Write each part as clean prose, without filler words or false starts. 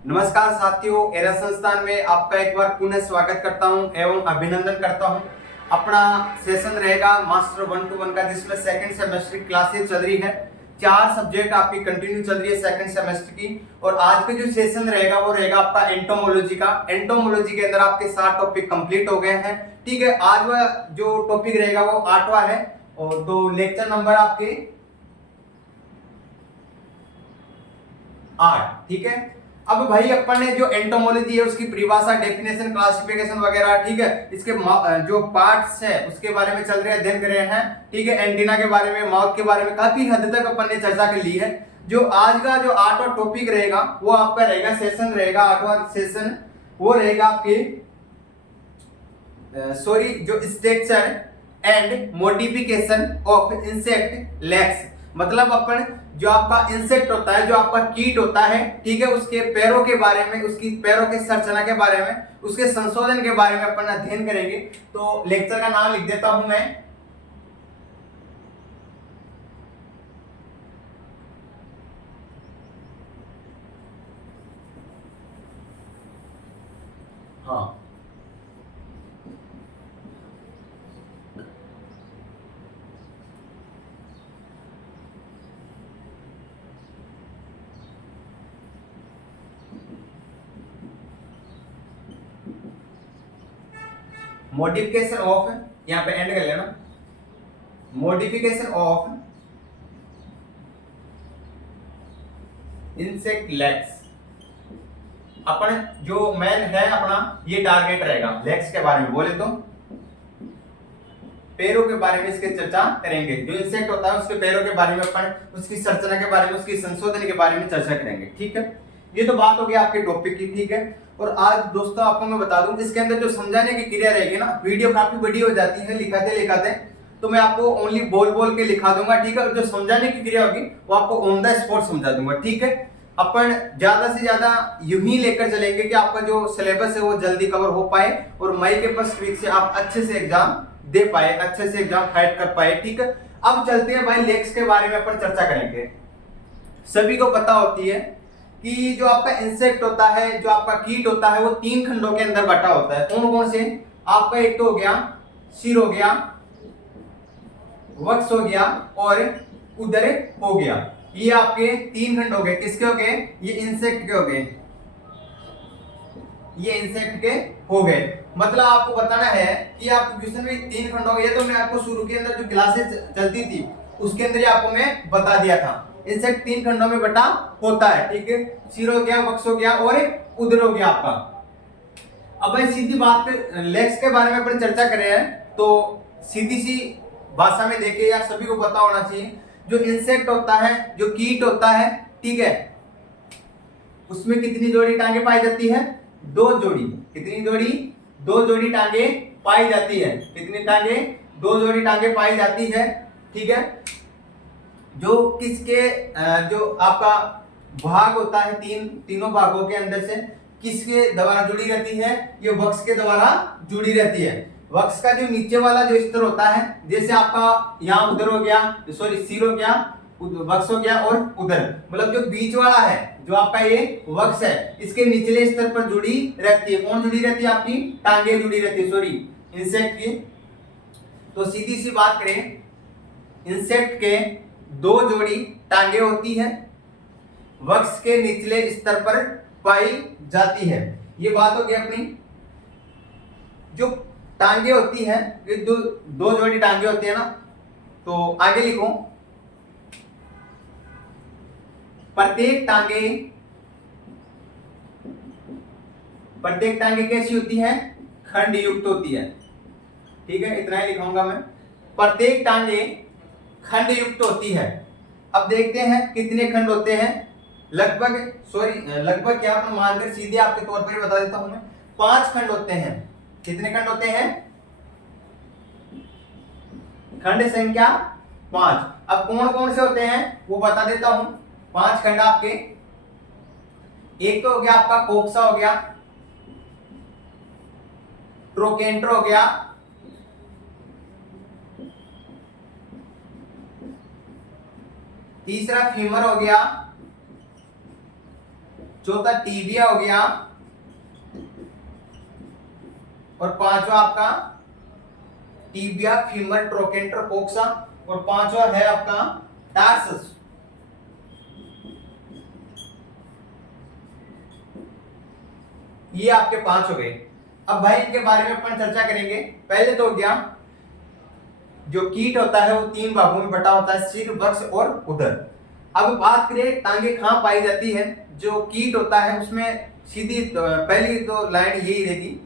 नमस्कार साथियों, एरा संस्थान में आपका एक बार पुनः स्वागत करता हूं एवं अभिनंदन करता हूं। अपना सेशन रहेगा मास्टर 1 to 1 का, जिसमें सेकंड सेमेस्टर की क्लासेस चल रही है। 4 सब्जेक्ट आपकी कंटिन्यू चल रही है सेकंड सेमेस्टर की। और आज का जो सेशन रहेगा वो रहेगा आपका एंटोमोलॉजी का। एंटोमोलॉजी के अंदर आपके 7 टॉपिक कंप्लीट हो गए हैं। ठीक है, आज वह जो टॉपिक रहेगा वो 8वां है। और तो लेक्चर नंबर आपके 8। ठीक है, अब भाई अपन ने जो एंटोमोलॉजी है उसकी परिभाषा, डेफिनेशन, क्लासिफिकेशन वगैरह, ठीक है, इसके जो पार्ट्स है उसके बारे में चल रहे हैं, अध्ययन कर रहे हैं। ठीक है, एंटीना के बारे में, माउथ के बारे में काफी हद तक अपन ने चर्चा कर ली है। जो आज का जो 8वां टॉपिक रहेगा वो आपका रहेगा, सेशन रहेगा 8वां सेशन, वो रहेगा आपके जो structure and modification of insect legs. मतलब अपन जो आपका इंसेक्ट होता है, जो आपका कीट होता है, ठीक है, उसके पैरों के बारे में, उसकी पैरों के संरचना के बारे में, उसके संशोधन के बारे में अपन अध्ययन करेंगे। तो लेक्चर का नाम लिख देता हूं मैं। हाँ, मॉडिफिकेशन ऑफ, यहां पे एंड कर लेना, मॉडिफिकेशन ऑफ इंसेक्ट लेग्स। अपन जो मेन है अपना ये टारगेट रहेगा लेग्स के बारे में बोले तो, पैरों के बारे में इसके चर्चा करेंगे। जो इंसेक्ट होता है उसके पैरों के बारे में अपन, उसकी संरचना के बारे में, उसकी संशोधन के बारे में चर्चा करेंगे। ठीक है, ये तो बात हो गई आपके टॉपिक की। ठीक है, और आज दोस्तों आपको मैं बता दूं, इसके अंदर जो समझाने की क्रिया रहेगी ना, वीडियो काफी बड़ी हो जाती है लिखाते लिखाते, तो मैं आपको ओनली बोल बोल के लिखा दूंगा। ठीक है, जो समझाने की क्रिया होगी वो आपको ऑन द स्पॉट समझा दूंगा। ठीक है, अपन ज्यादा से ज्यादा यूं ही लेकर चलेंगे कि आपका जो सिलेबस है वो जल्दी कवर हो पाए और मई के फर्स्ट वीक से आप अच्छे से एग्जाम दे पाए, अच्छे से एग्जाम फाइट कर पाए। ठीक है, अब चलते हैं भाई लेग्स के बारे में अपन चर्चा करेंगे। सभी को पता होती है कि जो आपका इंसेक्ट होता है, जो आपका कीट होता है, वो 3 खंडों के अंदर बटा होता है। कौन कौन से? आपका एक तो हो गया सिर हो गया, वक्ष हो गया और उदर हो गया। ये आपके 3 खंड हो गए। किसके हो गए? ये इंसेक्ट के हो गए, ये इंसेक्ट के हो गए। मतलब आपको बताना है कि आप क्वेश्चन में 3 खंड हो गए। तो मैं आपको शुरू के अंदर जो क्लासेस चलती थी उसके अंदर ही आपको मैं बता दिया था, इंसेक्ट 3 खंडों में बटा होता है। ठीक है, सिर हो गया, वक्ष हो गया और उदर हो गया आपका। अब भाई सीधी बात लेग्स के बारे में अपन चर्चा कर रहे हैं, तो सीधी सी भाषा में देखे, या सभी को पता होना चाहिए, जो इंसेक्ट होता है, जो कीट होता है, ठीक है, उसमें कितनी जोड़ी टांगे पाई जाती है? 2 जोड़ी। कितनी जोड़ी? 2 जोड़ी टांगे पाई जाती है। कितनी टांगे? 2 जोड़ी टांगे पाई जाती है। ठीक है, जो किसके जो आपका भाग होता है, तीनों भागों के अंदर से किसके द्वारा जुड़ी रहती है? ये वक्ष के द्वारा जुड़ी रहती है। वक्ष का जो नीचे वाला जो स्तर होता है, जैसे आपका यहाँ उदर हो गया, सॉरी सिर हो गया, वक्ष हो गया और उदर, मतलब जो बीच वाला है, जो आपका ये वक्ष है, इसके निचले स्तर पर जुड़ी रहती है। कौन जुड़ी रहती है? आपकी टांगे जुड़ी रहती है, सॉरी, इंसेक्ट की। तो सीधी सी बात करें, इंसेक्ट के 2 जोड़ी टांगे होती है, वक्ष के निचले स्तर पर पाई जाती है। ये बात हो गई अपनी। जो टांगे होती है, ये दो जोड़ी टांगे होती है ना, तो आगे लिखो, प्रत्येक टांगे कैसी होती है? खंड युक्त होती है। ठीक है, इतना ही लिखूंगा मैं, प्रत्येक टांगे खंड युक्त होती है। अब देखते हैं कितने खंड होते हैं। लगभग क्या, अपन मानकर सीधे आपके तौर पर बता देता हूं मैं, 5 खंड होते हैं। कितने खंड होते हैं? खंड संख्या 5। अब कौन कौन से होते हैं वो बता देता हूं। 5 खंड आपके, एक तो हो गया आपका कोक्सा हो गया, ट्रोकेंटर हो गया, तीसरा फीमर हो गया, चौथा टीबिया हो गया, और पांचवा आपका टीबिया फीमर ट्रोकेंटर कोक्सा, और पांचवा है आपका टार्सस। ये आपके 5 हो गए। अब भाई इनके बारे में अपन चर्चा करेंगे। पहले तो हो गया जो कीट होता है वो 3 भागों में बटा होता है, सिर, वक्ष और उदर। अब बात करें टांगे कहाँ पाई जाती है। जो कीट होता है उसमें सीधी पहली तो लाइन यही रहेगी,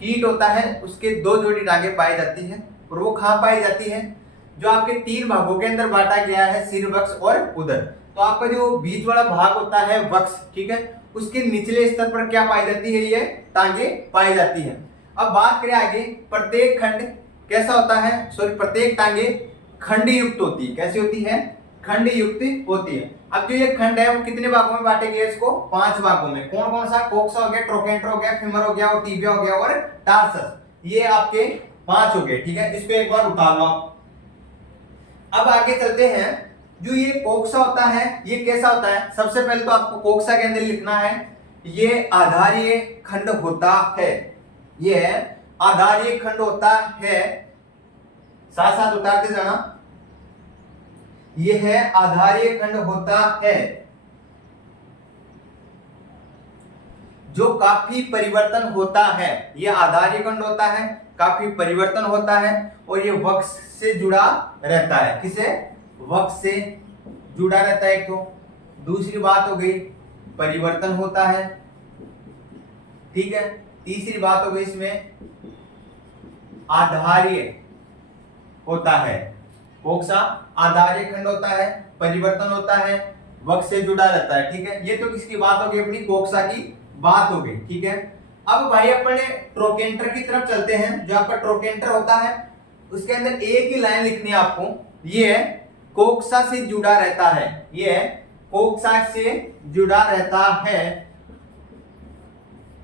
कीट होता है उसके 2 जोड़ी टांगे पाई जाती है, और वो कहाँ पाई जाती है, जो आपके 3 भागों के अंदर बांटा गया है, सिर, वक्ष और उदर। तो आपका जो बीच वाला भाग होता है वक्ष, ठीक है, उसके निचले स्तर पर क्या पाई जाती है, ये टांगे पाई जाती है। अब बात करें आगे, प्रत्येक खंड कैसा होता है, सॉरी प्रत्येक टांगे खंड युक्त होती है। कैसी होती है, खंड युक्त होती है। अब जो ये खंड है वो कितने भागों में बांटे गए, इसको 5 भागों में। कौन कौन सा, कोक्सा हो गया, ट्रोकेंटर हो गया, फीमर हो गया, और टीबिया हो गया, और टार्सस। ये आपके 5 हो गए, ठीक है। इस पे एक बार उतार लो आप। अब आगे चलते हैं। जो ये कोक्सा होता है ये कैसा होता है, सबसे पहले तो आपको कोक्सा के अंदर लिखना है, ये आधारीय खंड होता है। ये आधारीय खंड होता है, साथ साथ उतारते जाना। ये है आधारीय खंड होता है जो काफी परिवर्तन होता है। ये आधारीय खंड होता है, काफी परिवर्तन होता है, और ये वक्ष से जुड़ा रहता है। किसे, वक्ष से जुड़ा रहता है। एक तो दूसरी बात हो गई परिवर्तन होता है, ठीक है। तीसरी बात हो गई इसमें आधारीय होता है। कोक्सा आधारीय खंड होता है, परिवर्तन होता है, वक्ष से जुड़ा रहता है, ठीक है। ये तो किसकी बात हो गई, अपनी कोक्सा की बात हो गई, ठीक है। अब भाई अपने ट्रोकेंटर की तरफ चलते हैं। जो आपका ट्रोकेंटर होता है उसके अंदर एक ही लाइन लिखनी है आपको, ये है कोक्सा से जुड़ा रहता है। ये है कोक्सा से जुड़ा रहता है।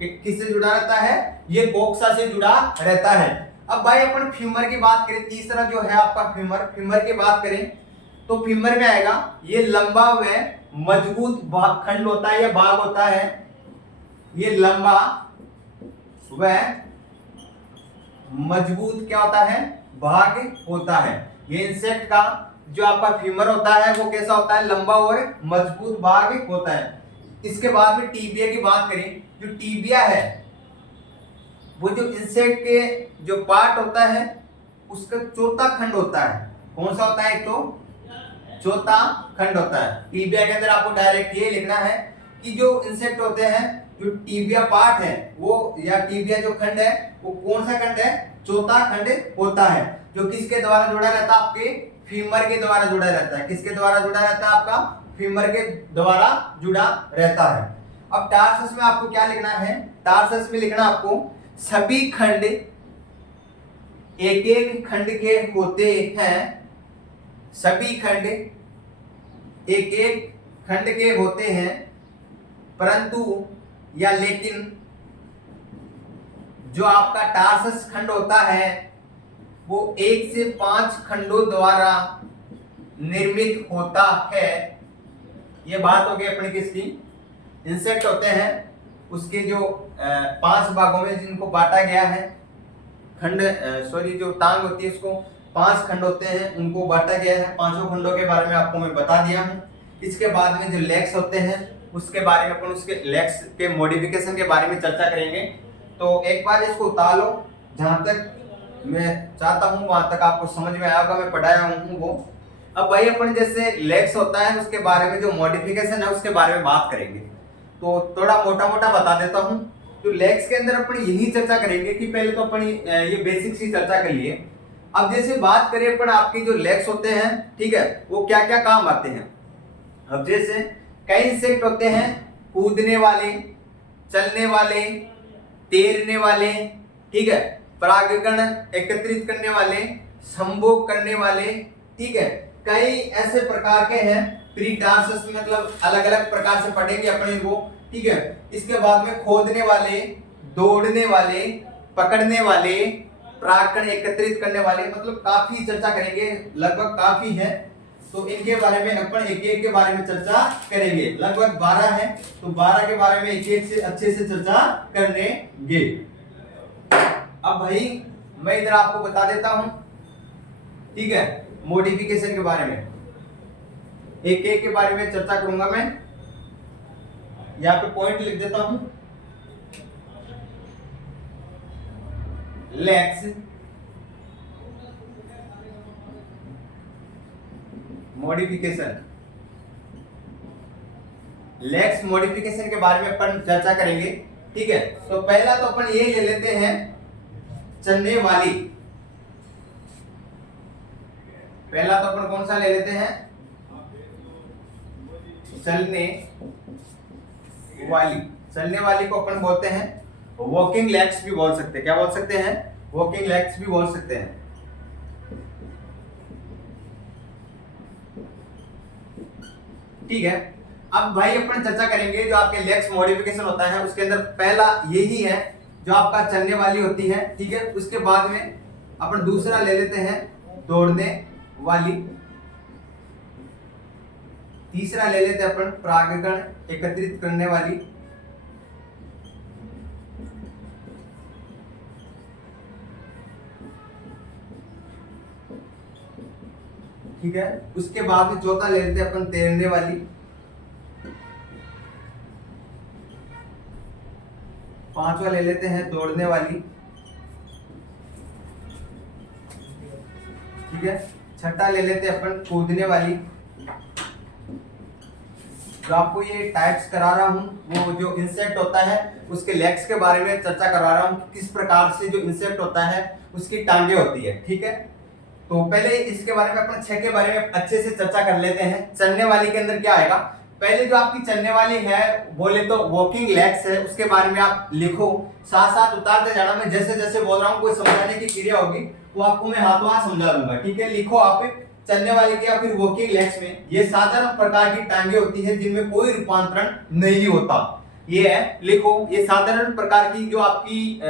किससे जुड़ा रहता है, ये कोक्सा से जुड़ा रहता है। अब भाई अपन फीमर की बात करें, तीसरा जो है आपका फीमर, फीमर की बात करें तो फीमर में आएगा, ये लंबा व मजबूत खंड होता है या भाग होता है। ये लंबा व मजबूत क्या होता है, भाग होता है। ये इंसेक्ट का जो आपका फीमर होता है वो कैसा होता है, लंबा और मजबूत भाग होता है। इसके बाद में टीबिया की बात करें, जो टीबिया है वो जो इंसेक्ट के जो पार्ट होता है उसका चौथा खंड होता है। कौन सा होता है, एक तो चौथा खंड होता है। टीबिया के अंदर आपको डायरेक्ट ये लिखना है कि जो इंसेक्ट होते हैं, जो टीबिया पार्ट है वो, या टीबिया जो खंड है वो कौन सा खंड है, चौथा खंड होता है। जो किसके द्वारा जुड़ा रहता है, आपके फीमर के द्वारा जुड़ा रहता है। किसके द्वारा जुड़ा रहता है, आपका फीमर के द्वारा जुड़ा रहता है। अब टार्सस में आपको क्या लिखना है, टार्सस में लिखना आपको सभी खंड एक एक खंड के होते हैं। सभी खंड एक एक खंड के होते हैं, परंतु या लेकिन जो आपका टार्सस खंड होता है वो 1 से 5 खंडों द्वारा निर्मित होता है। ये बात हो गई अपनी किसकी, इंसेक्ट होते हैं उसके जो 5 भागों में जिनको बांटा गया है, खंड सॉरी जो टांग होती है उसको 5 खंड होते हैं, उनको बांटा गया है। 5 खंडों के बारे में आपको मैं बता दिया हूँ। इसके बाद में जो लेग्स होते हैं उसके बारे में अपन उसके लेग्स के मॉडिफिकेशन के बारे में चर्चा करेंगे। तो एक बार इसको उतार लो, जहां तक मैं चाहता हूं वहां तक आपको समझ में आएगा, मैं पढ़ाया हूं वो। अब भाई अपन जैसे लेग्स होता है उसके बारे में जो मॉडिफिकेशन है उसके बारे में बात करेंगे। तो थोड़ा मोटा मोटा बता देता हूं। तो लेग्स के अंदर अपन यही चर्चा करेंगे कि पहले तो अपन ये बेसिक्स ही चर्चा कर लिए। अब जैसे बात करें अपन आपके जो लेग्स होते हैं, ठीक है, वो क्या क्या काम आते हैं। अब जैसे कई इंसेक्ट होते हैं कूदने वाले, चलने वाले, तैरने वाले, ठीक है, परागकण एकत्रित करने वाले, संभोग करने वाले, ठीक है। कई ऐसे प्रकार के हैं, प्रीटार्सस में मतलब अलग अलग प्रकार से पढ़ेंगे अपन इनको, ठीक है। इसके बाद में खोदने वाले, दौड़ने वाले, पकड़ने वाले, परागकण एकत्रित करने वाले, मतलब काफी चर्चा करेंगे, लगभग काफी है। तो इनके बारे में अपन एक एक के बारे में चर्चा करेंगे। लगभग 12 है, तो 12 के बारे में एक एक से अच्छे से चर्चा करेंगे। अब भाई मैं इधर आपको बता देता हूं, ठीक है, मॉडिफिकेशन के बारे में एक एक के बारे में चर्चा करूंगा मैं। यहाँ पे पॉइंट लिख देता हूं। लेक्स मॉडिफिकेशन, लेक्स मॉडिफिकेशन के बारे में अपन चर्चा करेंगे, ठीक है। तो पहला तो अपन ये ले लेते हैं चलने वाली। पहला तो अपन कौन सा ले लेते हैं, चलने वाली। चलने वाली को अपन बोलते हैं वॉकिंग लेग्स भी बोल सकते हैं। क्या बोल सकते हैं, वॉकिंग लेग्स भी बोल सकते हैं। ठीक है, अब भाई अपन चर्चा करेंगे जो आपके लेग्स मॉडिफिकेशन होता है उसके अंदर पहला यही है जो आपका चलने वाली होती है, ठीक है। उसके बाद में अपन दूसरा ले लेते हैं दौड़ने वाली, तीसरा ले लेते हैं अपन परागकण एकत्रित करने वाली, ठीक है। उसके बाद में चौथा ले लेते हैं अपन तैरने वाली, पांचवा ले लेते हैं दौड़ने वाली, ठीक है। छठा ले लेते हैं अपन कूदने वाली। जो आपको ये टाइप्स करा रहा हूं वो जो इंसेक्ट होता है उसके लेग्स के बारे में चर्चा करवा रहा हूं, किस प्रकार से जो इंसेक्ट होता है उसकी टांगे होती है, ठीक है। तो पहले इसके बारे में अपन 6 के बारे में अच्छे से चर्चा कर लेते हैं। चलने वाली के अंदर क्या आएगा, पहले जो आपकी चलने वाली है बोले तो वॉकिंग लेग्स है, उसके बारे में आप लिखो, साथ साथ उतारते जाना। मैं जैसे जैसे बोल रहा हूँ कोई समझाने की क्रिया होगी वो आपको मैं हाथों हाथ समझा दूंगा, ठीक है। लिखो आप चलने वाली के या फिर वॉकिंग लेग्स में ये साधारण प्रकार की टांगे होती है जिनमें कोई रूपांतरण नहीं होता। ये है, लिखो, ये साधारण प्रकार की जो आपकी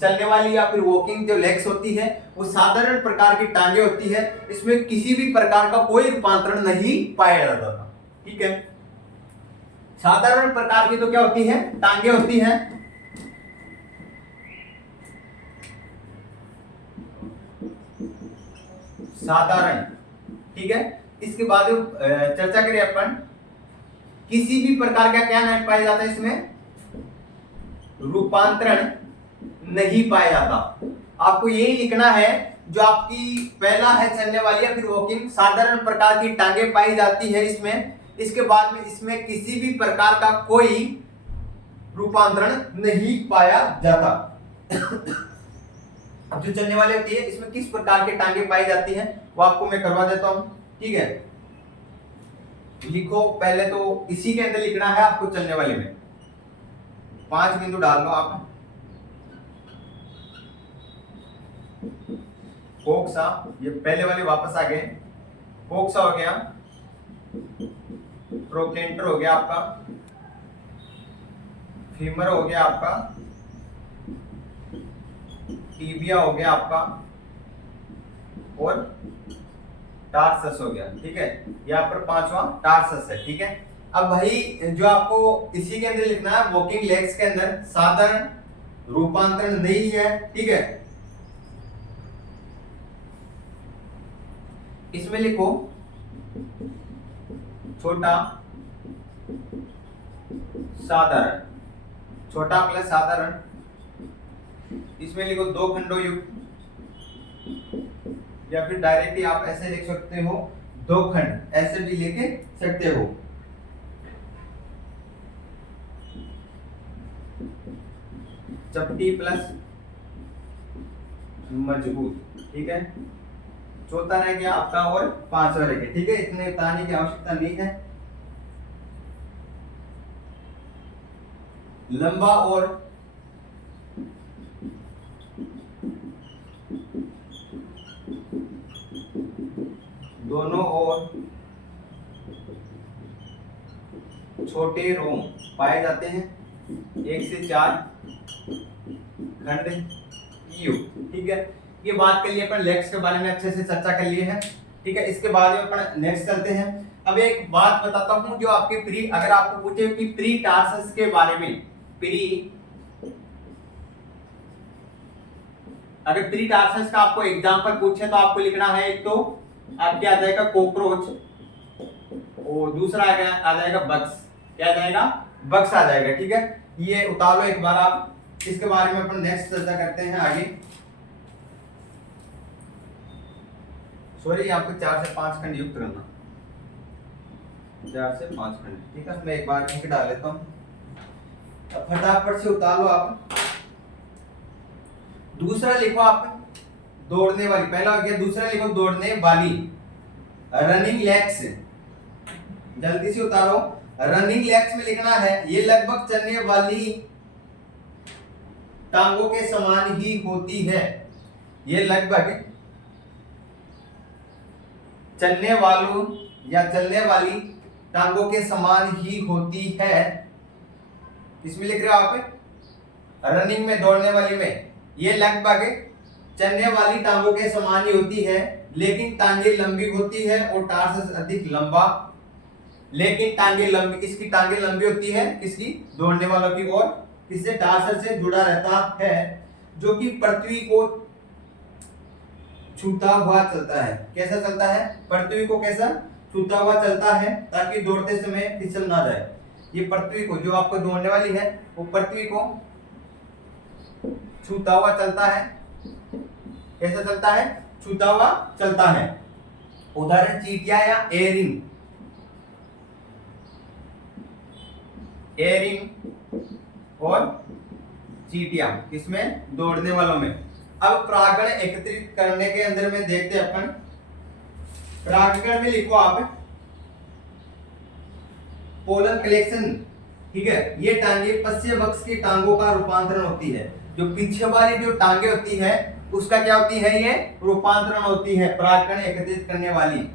चलने वाली या फिर वॉकिंग जो लेग्स होती है वो साधारण प्रकार की टांगे होती है, इसमें किसी भी प्रकार का कोई रूपांतरण नहीं पाया जाता था, ठीक है। साधारण प्रकार की तो क्या होती है, टांगे होती हैं। साधारण, ठीक है। इसके बाद चर्चा करें अपन, किसी भी प्रकार का क्या नहीं पाया जाता, इसमें रूपांतरण नहीं पाया जाता। आपको यही लिखना है जो आपकी पहला है चलने वाली या फिर वॉकिंग, साधारण प्रकार की टांगे पाई जाती है इसमें। इसके बाद में इसमें किसी भी प्रकार का कोई रूपांतरण नहीं पाया जाता। अब जो चलने वाली होती है इसमें किस प्रकार के टांगे पाई जाती हैं वो आपको मैं करवा देता हूं, ठीक है। लिखो, पहले तो इसी के अंदर लिखना है आपको चलने वाले में। 5 बिंदु डाल लो आप। कोक्सा, ये पहले वाले वापस आ गए। कोक्सा हो गया, ट्रोकेंटर हो गया आपका, फीमर हो गया आपका, टीबिया हो गया आपका और टार्सस हो गया, ठीक है। यहाँ पर 5वां टार्सस है, ठीक है। अब भाई जो आपको इसी के अंदर लिखना है वॉकिंग लेग्स के अंदर साधारण रूपांतरण नहीं है, ठीक है। इसमें लिखो छोटा साधारण, छोटा प्लस साधारण। इसमें लिखो 2 खंडों युक्त, या फिर डायरेक्टली आप ऐसे लिख सकते हो 2 खंड, ऐसे भी लिख सकते हो। चपटी प्लस मजबूत, ठीक है। चौथा रह गया आपका और 5वां रह गया, ठीक है। इतने बताने की आवश्यकता नहीं है। लंबा और दोनों और छोटे रोम पाए जाते हैं 1 से 4 खंड युक्त, ठीक है। ये बात के लिए अपन लेग्स के बारे में अच्छे से चर्चा कर लिए हैं, ठीक है, इसके बाद में अपन नेक्स्ट चलते हैं। अब एक बात बताता हूं, जो आपके प्री, अगर आपको पूछे कि प्री टार्सस के बारे में, अगर प्री टार्सस का आपको एग्जांपल पूछे तो आपको लिखना है, एक तो आपके आ जाएगा कॉकरोच, और दूसरा आ जाएगा बग्स। क्या आ जाएगा? बग्स आ जाएगा। ठीक है, ये उतार लो एक बार आप। इसके बारे में अपन नेक्स्ट चर्चा करते हैं आगे। सॉरी, आपको 4 से 5 खंड युक्त करना, 4 से 5 खंड। ठीक है, मैं एक बार इंक डाल लेता हूँ, फटाफट से उतार लो आप। दूसरा लिखो आप दौड़ने वाली, पहला हो गया। दूसरा लिखो दौड़ने वाली, रनिंग लेग्स। जल्दी से उतारो। रनिंग लेग्स में लिखना है ये लगभग चलने वाली टांगों के समान ही होती है। ये लगभग चलने वालों या चलने वाली टांगों के समान ही होती है। इसमें लिख रहे हो आप रनिंग में, दौड़ने वाली में, ये लगभग चलने वाली टांगों के समान ही होती है, लेकिन टांगे लंबी होती है और टार्सस अधिक लंबा। लेकिन टांगे लंबी, इसकी टांगे लंबी होती है, किसकी? दौड़ने वालों की, और किससे? टार्सस से जुड़ा रहता है, जो कि पृथ्वी को छूता हुआ चलता है। कैसा चलता है? पृथ्वी को कैसा? छूता हुआ चलता है, ताकि दौड़ते समय फिसल ना जाए। ये पृथ्वी को, जो आपको दौड़ने वाली है, वो पृथ्वी को छूता हुआ चलता है। कैसा चलता है? छूता हुआ चलता है। उदाहरण चींटियां या एयरिंग, एयरिंग और चींटियां, इसमें दौड़ने वालों में। अब परागण एकत्रित करने के अंदर में देखते हैं अपन। परागण में लिखो आप पोलन कलेक्शन। ठीक है, ये टांगे पश्य वक्ष की टांगों का रूपांतरण होती है। जो पीछे वाली जो टांगे होती है, उसका क्या होती है? ये रूपांतरण होती है, परागण एकत्रित करने वाली।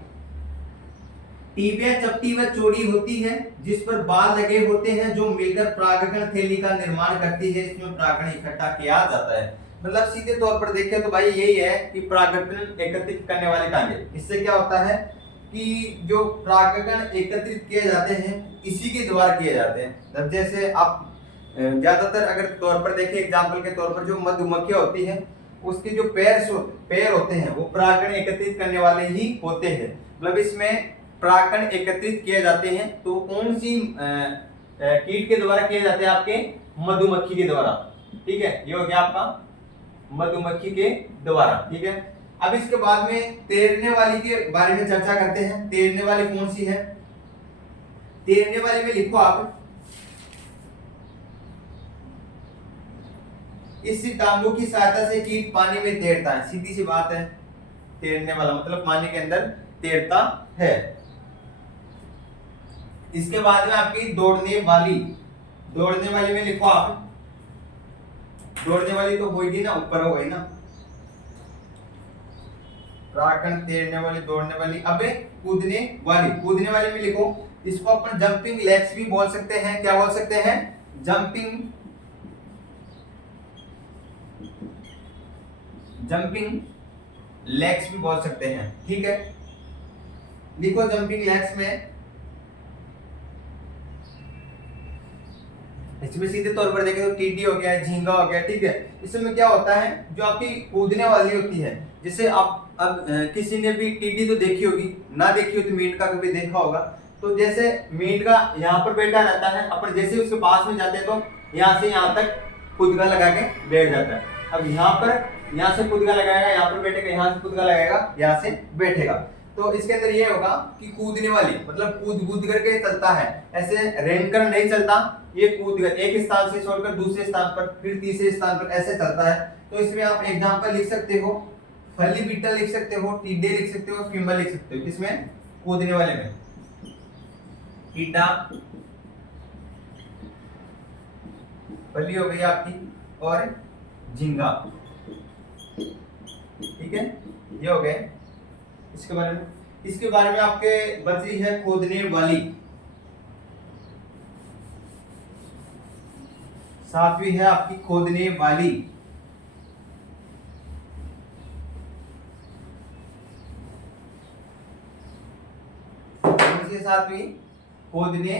टीबिया चपटी व चौड़ी होती है, जिस पर बाल लगे होते हैं, जो मिलकर परागकण थैली का निर्माण करती है। इसमें परागकण इकट्ठा किया जाता है। मतलब सीधे तौर पर देखें तो भाई यही है कि परागकण एकत्रित करने वाले टांगे। इससे क्या होता है कि जो परागकण एकत्रित किए जाते हैं, इसी के द्वारा किए जाते हैं। जैसे आप ज्यादातर अगर तौर पर देखें, एग्जाम्पल के तौर पर, जो मधुमक्खियां होती है, उसके जो पैर होते हैं, वो परागकण एकत्रित करने वाले ही होते हैं। मतलब इसमें परागकण एकत्रित किए जाते हैं। तो कौन सी कीट के द्वारा किए जाते हैं? आपके मधुमक्खी के द्वारा। ठीक है, ये हो गया आपका मधुमक्खी के द्वारा। ठीक है, अब इसके बाद में तैरने वाली के बारे में चर्चा करते हैं। तैरने वाली कौन सी है? तैरने वाली में लिखो आप इस टांगों की सहायता से कीट पानी में तैरता है। सीधी सी बात है, तैरने वाला मतलब पानी के अंदर तैरता है। इसके बाद में आपकी दौड़ने वाली, दौड़ने वाली में लिखो आप, दौड़ने वाली तो होगी ना, ऊपर हो गई ना, परागकण, तैरने वाली, दौड़ने वाली। अब कूदने वाली, कूदने वाली में लिखो, इसको अपन जंपिंग लेग्स भी बोल सकते हैं। क्या बोल सकते हैं? जंपिंग लेग्स भी बोल सकते हैं। ठीक है, लिखो जंपिंग लेग्स में। इसमें सीधे तौर पर देखें तो टीडी हो गया, झींगा हो गया। ठीक है, इसमें क्या होता है, जो आपकी कूदने वाली होती है, जैसे आप अब किसी ने भी टीडी तो देखी होगी, ना देखी हो तो मीट का कभी देखा होगा। तो जैसे मीट का यहाँ पर बैठा रहता है, अपन जैसे उसके पास में जाते हैं तो यहाँ से यहाँ तक कुदका लगा के बैठ जाता है। अब यहाँ पर, यहाँ से कुदका लगाएगा, यहाँ पर बैठेगा, यहाँ से कुदका लगाएगा, यहाँ से बैठेगा। तो इसके अंदर ये होगा कि कूदने वाली मतलब कूद कूद करके चलता है, ऐसे रेंकर नहीं चलता। ये कूद कर एक स्थान से छोड़कर दूसरे स्थान पर, फिर तीसरे स्थान पर ऐसे चलता है। तो इसमें आप एग्जांपल लिख सकते हो, फली बीटल लिख सकते हो, टिड्डे लिख सकते हो, फिम्बल लिख सकते हो। किसमें? कूदने वाले में। टिड्डा, फली हो गई आपकी, और झींगा। ठीक है, ये हो गए इसके बारे में। इसके बारे में आपके बची है खोदने वाली, सातवीं है आपकी खोदने वाली। साथ भी खोदने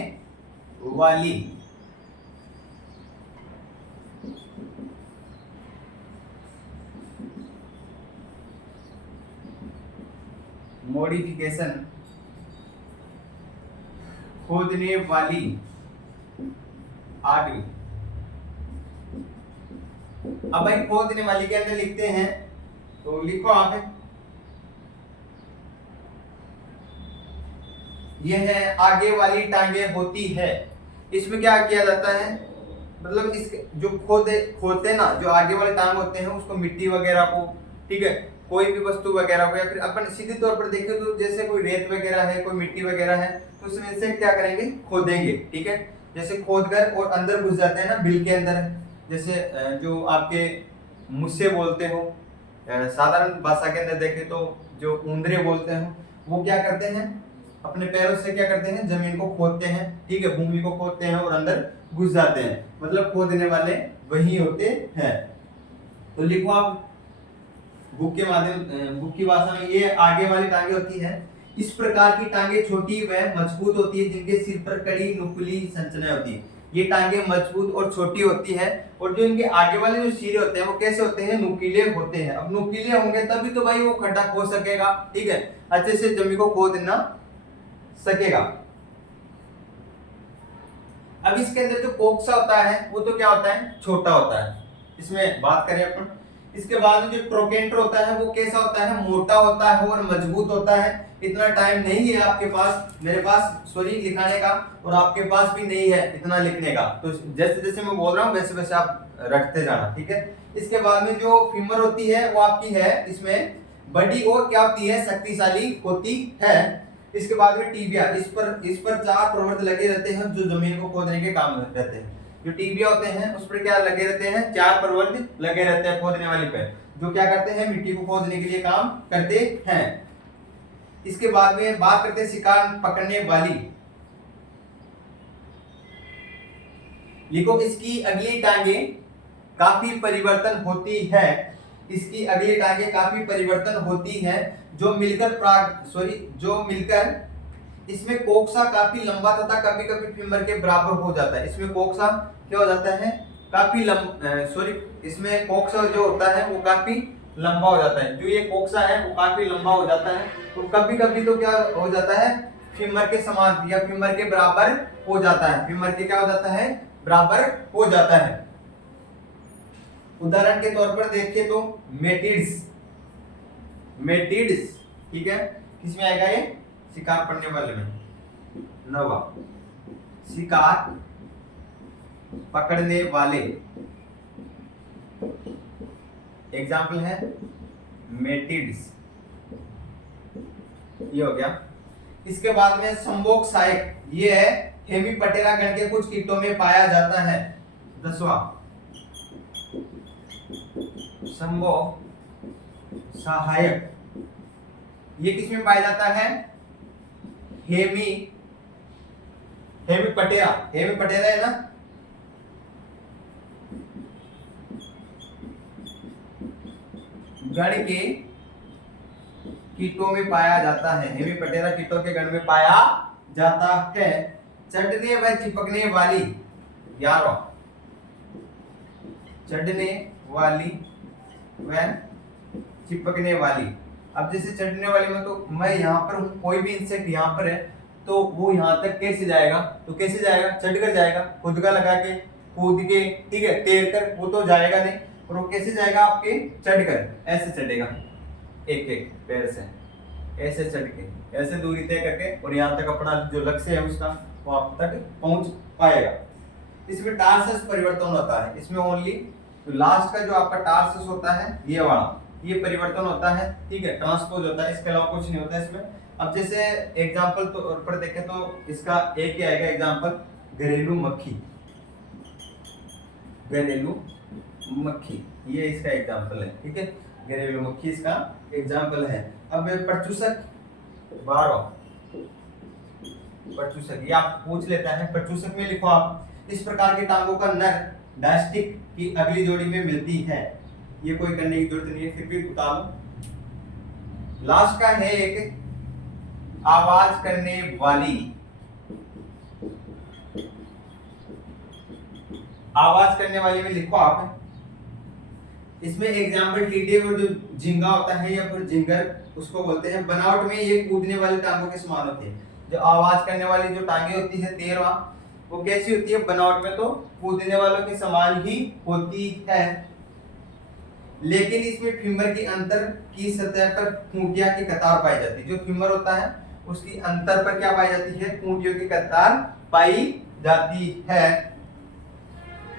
वाली। मॉडिफिकेशन, खोदने वाली आदमी। अब भाई खोदने वाली के अंदर लिखते हैं, तो लिखो आप, यह है आगे वाली टांगे होती है। इसमें क्या किया जाता है, मतलब इस जो खोदते ना, जो आगे वाले टांग होते हैं उसको मिट्टी वगैरह को, ठीक है, कोई भी वस्तु वगैरह को, या फिर अपन सीधे तौर पर देखें तो जैसे कोई रेत वगैरह है, कोई मिट्टी वगैरह है, तो उसमें से क्या करेंगे, खोदेंगे, ठीक है। जैसे खोद कर और अंदर घुस जाते हैं ना बिल के अंदर, जैसे जो आपके मुझसे बोलते हो, साधारण भाषा के अंदर देखें तो जो उंदरे बोलते हैं, वो क्या करते हैं, अपने पैरों से क्या करते हैं, जमीन को खोदते हैं, ठीक है, भूमि को खोदते हैं और अंदर घुस जाते हैं, मतलब खोदने वाले वही होते हैं। तो लिखो आप बुक के माध्यम, बुक की भाषा में, ये आगे वाली टांगे होती है। इस प्रकार की टांगे छोटी व मजबूत होती है, जिनके सिर पर कड़ी नुकीली संरचना होती है। ये टांगे मजबूत और छोटी होती है, और जो इनके आगे वाले जो सिरे होते हैं वो कैसे होते हैं, नुकीले होते हैं। अब नुकीले होंगे तभी तो भाई वो खड्डा खोद सकेगा, ठीक है, अच्छे से जमीन को खोद ना सकेगा। अब इसके अंदर जो कोक्सा होता है वो तो क्या होता है, छोटा होता है। इसमें बात करें अपन, इसके बाद में जो ट्रोकेंटर होता है वो कैसा होता है, मोटा होता है और मजबूत होता है। इतना टाइम नहीं है आपके पास, मेरे पास सॉरी, लिखाने का, और आपके पास भी नहीं है इतना लिखने का, तो जैसे जैसे मैं बोल रहा हूँ वैसे वैसे आप रखते जाना, ठीक है। इसके बाद में जो फीमर होती है वो आपकी है, इसमें बड़ी और क्या होती है, शक्तिशाली होती है। इसके बाद में टीबिया, इस पर 4 प्रवर्त लगे रहते हैं जो जमीन को खोदने के काम रहते हैं। जो टीबिया होते हैं उस पर क्या लगे रहते हैं, 4 प्रवर्त लगे रहते हैं खोदने वाली पे, जो क्या करते हैं, मिट्टी को खोदने के लिए काम करते हैं। इसके बाद में बात करते हैं शिकार पकड़ने वाली। लिखो, इसकी अगली टांगे काफी परिवर्तन होती है, इसकी अगली टांगे काफी परिवर्तन होती है, जो मिलकर इसमें कोक्सा काफी लंबा तथा कभी कभी फीमर के बराबर हो जाता है। इसमें कोक्सा क्या हो जाता है, काफी इसमें कोक्सा जो होता है वो काफी लंबा हो जाता है। जो ये कोक्सा है वो काफी लंबा हो जाता है, तो कभी कभी तो क्या हो जाता है, फीमर के समान या फीमर के बराबर हो जाता है। फीमर के क्या हो जाता है, बराबर हो जाता है। उदाहरण के तौर पर देखिए तो मेटिड्स, ठीक है, किसमें आएगा ये, शिकार पढ़ने वाले में, नवा, शिकार पकड़ने वाले, एग्जाम्पल है मेटिड्स, ये हो गया। इसके बाद में संभोग सहायक, ये है हेमीपटेरा गण के कुछ कीटों में पाया जाता है। 10वां संभोग सहायक, ये किसमें पाया जाता है, हेमीपटेरा है ना, गण के कीटों में पाया जाता है, हेमीपटेरा कीटों के गण में पाया जाता है। चढ़ने व चिपकने वाली, 11वां चढ़ने वाली व चिपकने वाली। अब जैसे चढ़ने वाली में तो मैं यहाँ पर हूँ, कोई भी इंसेक्ट यहाँ पर है, तो वो यहाँ तक कैसे जाएगा, तो कैसे जाएगा, चढ़कर जाएगा, खुद का लगा के, कूद के, ठीक है, तैर कर, वो तो जाएगा नहीं, और वो कैसे जाएगा, आपके चढ़कर, ऐसे चढ़ेगा, एक एक पैर से ऐसे चढ़ के, ऐसे दूरी तय करके, और यहाँ तक अपना जो लक्ष्य है उसका वो आप तक पहुंच पाएगा। इसमें टार्सस परिवर्तन होता है, इसमें ओनली लास्ट का जो आपका टार्सस होता है ये वाला, ये परिवर्तन होता है, ठीक है, ट्रांसपोज होता है, इसके अलावा कुछ नहीं होता है इसमें। अब जैसे एग्जांपल तो पर देखें तो इसका एक ही आएगा एग्जांपल, घरेलू मक्खी, ये इसका एग्जांपल है, ठीक है, घरेलू मक्खी इसका एग्जांपल है। अब परचूसक, 12वां परचूसक, ये आप पूछ लेता है। परचूसक में लिखो आप, इस प्रकार के टांगों का नर डायस्टिक की अगली जोड़ी में मिलती है। ये कोई करने की जरूरत नहीं है, फिर भी बता दो। लास्ट का है एक आवाज करने वाली, आवाज करने वाले में लिखो आप। इसमें एग्जाम्पल टीडी और जो झिंगा होता है या फिर झिंगर उसको बोलते हैं। बनावट में ये कूदने वाली टांगों के समान होती है। जो आवाज करने वाली जो टांगे होती है 13वां, वो कैसी होती है बनावट में? तो कूदने वालों के समान ही होती है, लेकिन इसमें फीमर की अंतर की सतह पर खूंटियां की कतार पाई जाती है। जो फीमर होता है उसकी अंतर पर क्या पाई जाती है? खूंटियों की कतार पाई जाती है।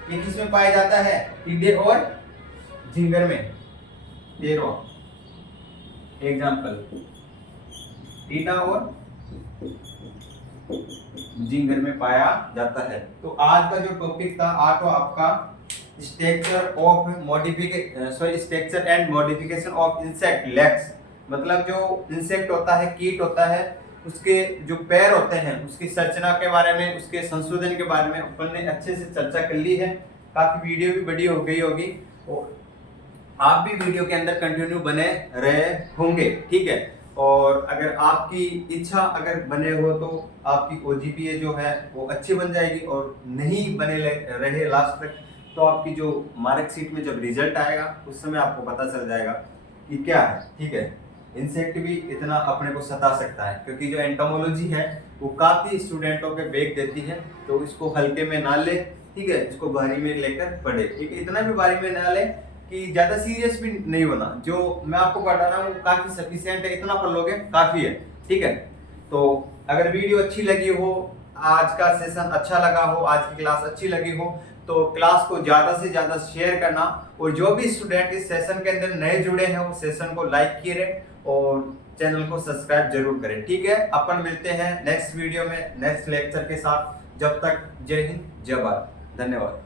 ये किसमें पाया जाता है? टिड्डे और झिंगर में। 13वां एग्जाम्पल टीडा और झिंगर में पाया जाता है। तो आज का जो टॉपिक था आठवां आपका structure and modification of insect legs. मतलब जो इंसेक्ट होता है, कीट होता है, उसके जो पैर होते हैं उसकी संरचना के बारे में, उसके संशोधन के बारे में अपन ने अच्छे से चर्चा कर ली है। काफी वीडियो भी बड़ी हो गई होगी और आप भी वीडियो के अंदर कंटिन्यू बने रहे होंगे, ठीक है। और अगर आपकी इच्छा अगर बने हो तो आपकी OGPA जो है वो अच्छी बन जाएगी, और नहीं बने रहे लास्ट तक तो आपकी जो मार्कशीट में जब रिजल्ट आएगा उस समय आपको पता चल जाएगा कि क्या है, ठीक है। इंसेक्ट भी इतना अपने को सता सकता है, क्योंकि जो एंटोमोलॉजी है वो काफी स्टूडेंटों के बेग देती है, तो इसको हल्के में ना ले, ठीक है। इसको भारी में लेकर पढ़े, इतना भी भारी में ना ले कि ज्यादा सीरियस भी नहीं होना। जो मैं आपको पढ़ा रहा हूँ वो काफी सफिशिएंट है, इतना पढ़ लोगे काफी है, ठीक है। तो अगर वीडियो अच्छी लगी हो, आज का सेशन अच्छा लगा हो, आज की क्लास अच्छी लगी हो, तो क्लास को ज्यादा से ज्यादा शेयर करना, और जो भी स्टूडेंट इस सेशन के अंदर नए जुड़े हैं वो सेशन को लाइक किए और चैनल को सब्सक्राइब जरूर करें, ठीक है। अपन मिलते हैं नेक्स्ट वीडियो में नेक्स्ट लेक्चर के साथ। जब तक जय हिंद, जय भारत, धन्यवाद।